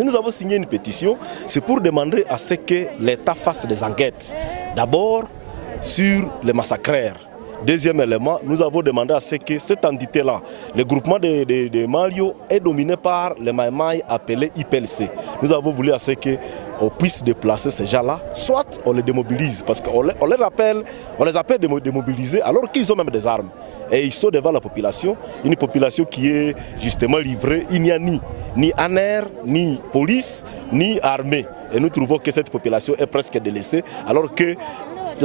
Si nous avons signé une pétition, c'est pour demander à ce que l'État fasse des enquêtes. D'abord sur les massacreurs. Deuxième élément, nous avons demandé à ce que cette entité-là, le groupement de Mario, est dominé par les Maïmaï appelés IPLC. Nous avons voulu à ce qu'on puisse déplacer ces gens-là, soit on les démobilise, parce qu'on les appelle démobilisés alors qu'ils ont même des armes. Et ils sont devant la population, une population qui est justement livrée. Il n'y a ni ANER, ni police, ni armée. Et nous trouvons que cette population est presque délaissée, alors que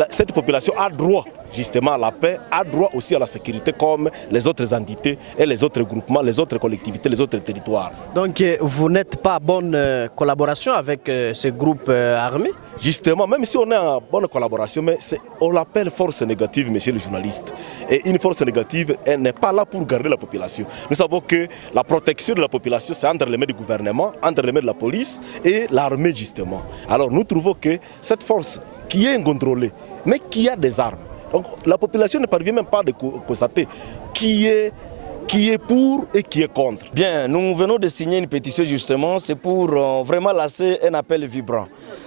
cette population a droit justement à la paix, a droit aussi à la sécurité comme les autres entités et les autres groupements, les autres collectivités, les autres territoires. Donc vous n'êtes pas en bonne collaboration avec ces groupes armés? Justement, même si on est en bonne collaboration, mais on l'appelle force négative, monsieur le journaliste. Et une force négative, elle n'est pas là pour garder la population. Nous savons que la protection de la population, c'est entre les mains du gouvernement, entre les mains de la police et l'armée justement. Alors nous trouvons que cette force qui est incontrôlée, mais qui a des armes, donc la population ne parvient même pas de constater qui est pour et qui est contre. Bien, nous venons de signer une pétition justement, c'est pour vraiment lancer un appel vibrant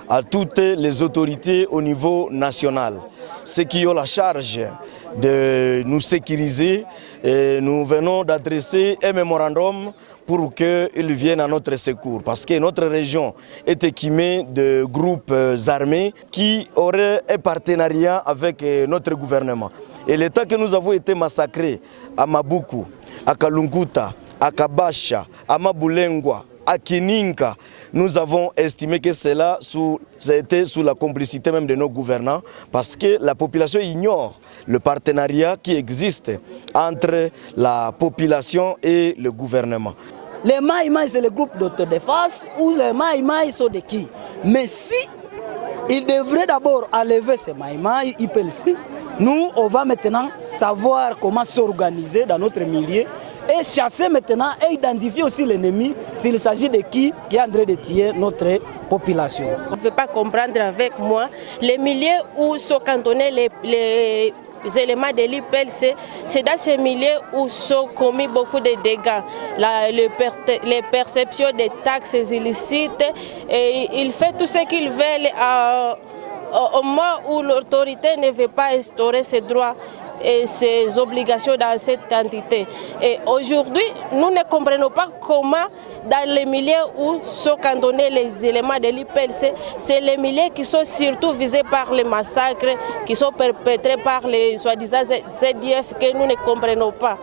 à toutes les autorités au niveau national. Ceux qui ont la charge de nous sécuriser, et nous venons d'adresser un mémorandum pour qu'ils viennent à notre secours. Parce que notre région est équipée de groupes armés qui auraient un partenariat avec notre gouvernement. Et l'état que nous avons été massacrés à Mabuku, à Kalunguta, à Kabasha, à Mabulengwa, à Kininka, nous avons estimé que cela était sous la complicité même de nos gouvernants parce que la population ignore le partenariat qui existe entre la population et le gouvernement. Les Maïmaï, c'est le groupe d'autodéfense ou les Maïmaï sont de qui? Mais si ils devraient d'abord enlever ces Maïmaï, IPLC, nous, on va maintenant savoir comment s'organiser dans notre milieu et chasser maintenant et identifier aussi l'ennemi s'il s'agit de qui est en train de tuer notre population. On ne veut pas comprendre avec moi les milieux où sont cantonnés les éléments de l'IPLC, c'est dans ces milieux où sont commis beaucoup de dégâts. Les perceptions des taxes illicites, et ils font tout ce qu'ils veulent au moment où l'autorité ne veut pas instaurer ses droits et ses obligations dans cette entité. Et aujourd'hui, nous ne comprenons pas comment, dans les milieux où sont cantonnés les éléments de l'IPLC, c'est les milieux qui sont surtout visés par les massacres, qui sont perpétrés par les soi-disant ZDF que nous ne comprenons pas.